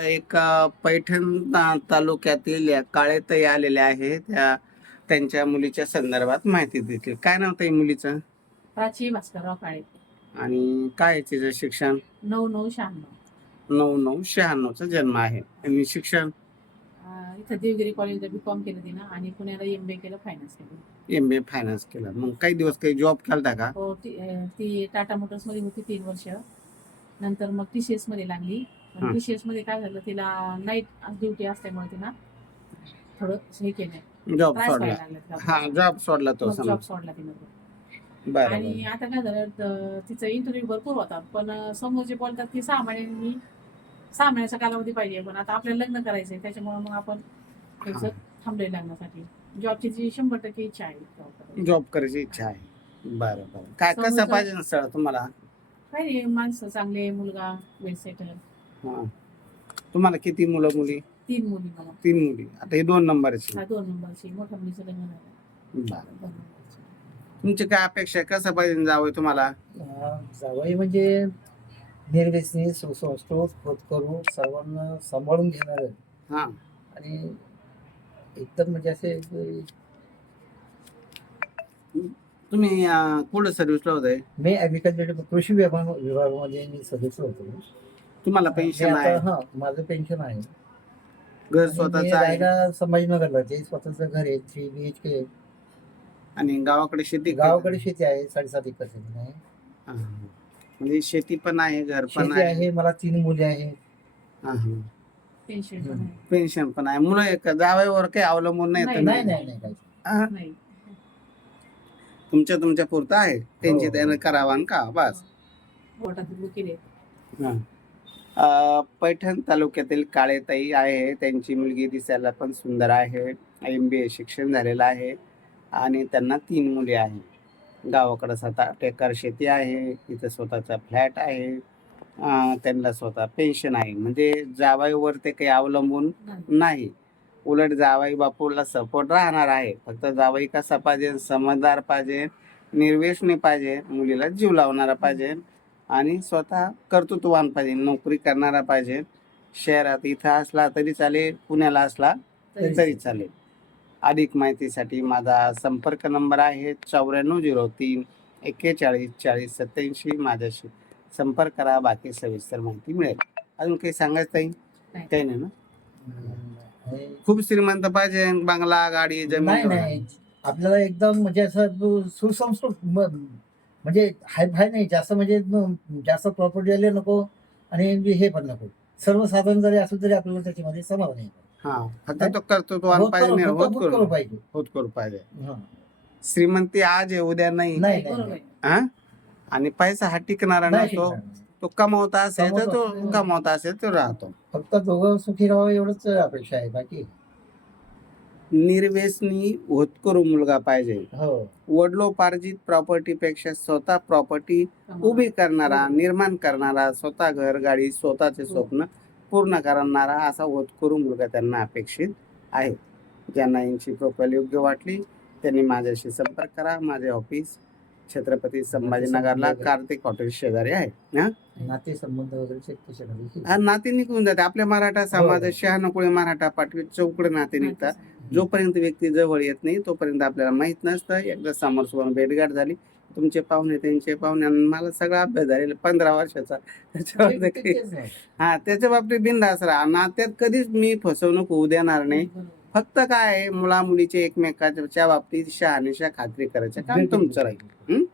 एक पैठण तालुक्यातील या काळेताई आलेल्या आहे. त्यांच्या मुलीच्या संदर्भात माहिती देतील. काय नाव ताई मुलीचं प्राची भास्करराव काळे. आणि काय आहे तिचं शिक्षण? 9996. 9996 जन्म आहे. आणि शिक्षण इथं देवगिरी कॉलेजला B.Com केलं तिनं आणि पुण्याला MBA केलं, फायनान्स केलं. MBA फायनान्स केलं. मग काही दिवस काही जॉब केलता का? हो, ती टाटा मोटर्स मध्ये होती 3 वर्ष. नंतर मग TCS मध्ये लागली. हं. TCS मध्ये काय झालं, तिला नाईट ड्युटी असल्यामुळे तिनं थोडं हे केलं, जॉब त्रास सोडला. व्हायला लागला. हा, जॉब सोडला तो जॉब सोडला तिनं. बरं आणि बरं. आता काय झालं, तिचा इंटरव्ह्यू भरपूर होता, पण समोरचे बोलतात की 6 महिन्याचा कालावधी पाहिजे, पण आता आपल्याला लग्न करायचंय, त्याच्यामुळे मग आपण थोडंसं थांबलोय लग्नासाठी. जॉबची जी 100% इच्छा आहे. जॉब करायची इच्छा आहे. बरं बरं. काय कसं समोरचं- पाहिजे ना स्थळ तुम्हाला? काय नाही, माणसं चांगले, मुलगा वेल सेटल. हा, तुम्हाला किती मुलं मुली? 3 मुली मला. 3 मुली. आता ही 2 नंबरची. 2 नंबरची, मोठ्या मुलीचं लग्न झालं. बरं. 2 नंबरची. तुमची काय अपेक्षा आहे? कसं पाहिजे जावं तुम्हाला? जावई म्हणजे निर्व्यसनी, सुसंस्कृत, होतकरू, सर्वांना सांभाळून घेणार हा, आणि एकदम म्हणजे असे तुम्ही कुठं सर्व्हिसला होते? मी ऍग्रिकल्चर कृषी विभागामध्ये मी सदस्य होतो. तुम्हाला मी पेन्शन आता आहे? माझं पेन्शन आहे. घर आणि मी स्वतःच आहे? राहायला संभाजीनगरला, ते स्वतःचं घर आहे, 3 BHK. आणि गावाकडे शेती? गावाकडे शेती आहे, 7.5 एकर शेती आहे. हा, हा. म्हणजे शेती पण आहे, घर पण शेती आहे, मला 3 मुली आहेत. हा, हा. पेन्शन पण आहे. पेन्शन पण आहे. मुलं एक जावयावर काही अवलंबून नाही तर नाही नाही नाही काही. हा, नाही. तुमच्या पुरतं आहे, त्यांची हो. त्यानं करावा आणि का बस. पोटात केले. हा. पैठण तालुक्यातील काळेताई आहे. त्यांची मुलगी दिसायला पण सुंदर आहे. MBA शिक्षण झालेलं आहे आणि त्यांना 3 मुली आहे. गावाकडं 7-8 एकर शेती आहे. इथं स्वतःचा फ्लॅट आहे. त्यांना स्वतः पेन्शन आहे. म्हणजे जावयावर ते काही अवलंबून नाही. उलट जावई बापूला सपोर्ट राहणार आहे. फक्त जावई कसा पाहिजे? समजदार पाहिजे, निर्व्यसनी पाहिजे, मुलीला जीव लावणारा पाहिजे आणि स्वतः कर्तृत्ववान पाहिजे, नोकरी करणारा पाहिजे. शहरात इथं असला तरी चालेल, पुण्याला असला तरी चालेल. अधिक माहितीसाठी माझा संपर्क नंबर आहे 9403 41 40 87. माझ्याशी संपर्क करा, बाकी सविस्तर माहिती मिळेल. अजून काही सांगायचं ताई? काही नाही ना? खूप श्रीमंत पाहिजे, बंगला, गाडी, जमीन? नाही नाही, आपल्याला एकदम म्हणजे असं सुसंस्कृत, म्हणजे हाय नाही जास्त, म्हणजे जास्त प्रॉपर्टी आले नको आणि हे पण नको. सर्वसाधारण जरी असलं तरी आपल्याला त्याच्यामध्ये समाधान आहे. हा, फक्त तो कर्तृत्ववान पाहिजे, होतकरू पाहिजे. श्रीमंती आज आहे, उद्या नाही. हा, आणि पैसा हा टिकणारा नसतो. तो कमावता असेल तर तो कमावता असेल तो राहतो. फक्त दोघं सुखी राहावं एवढंच अपेक्षा आहे, बाकी निर्व्यसनी होतकरू मुलगा पाहिजे. हो. वडिलोपार्जित प्रॉपर्टीपेक्षा स्वतः प्रॉपर्टी उभी करणारा, निर्माण करणारा, स्वतः घर, गाडी, स्वतःचे स्वप्न पूर्ण करणारा असा होतकरू मुलगा त्यांना अपेक्षित आहे. ज्यांना यांची प्रोफाईल योग्य वाटली त्यांनी माझ्याशी संपर्क करा. माझे ऑफिस छत्रपती संभाजीनगरला कार्तिक हॉटेल शेजारी आहे. नाते संबंध वगैरे हा, नाते निघून जाते. आपल्या मराठा समाजात 96 मराठा पाठवीत चौकडे नाते निघतात. जोपर्यंत व्यक्ती जवळ येत नाही तोपर्यंत आपल्याला माहित नसतं. एकदा समोर भेटगाठ झाली, तुमचे पाहुणे त्यांचे पाहुणे, मला सगळा अभ्यास झालेला 15 वर्षाचा. त्याच्या बाबतीत बिनधास्त राहा. नात्यात कधीच मी फसवणूक होऊ देणार नाही. फक्त काय आहे, मुला मुलीचे एकमेकाच्या बाबतीत शहानिशा खात्री करायचं काम तुमचं राहील.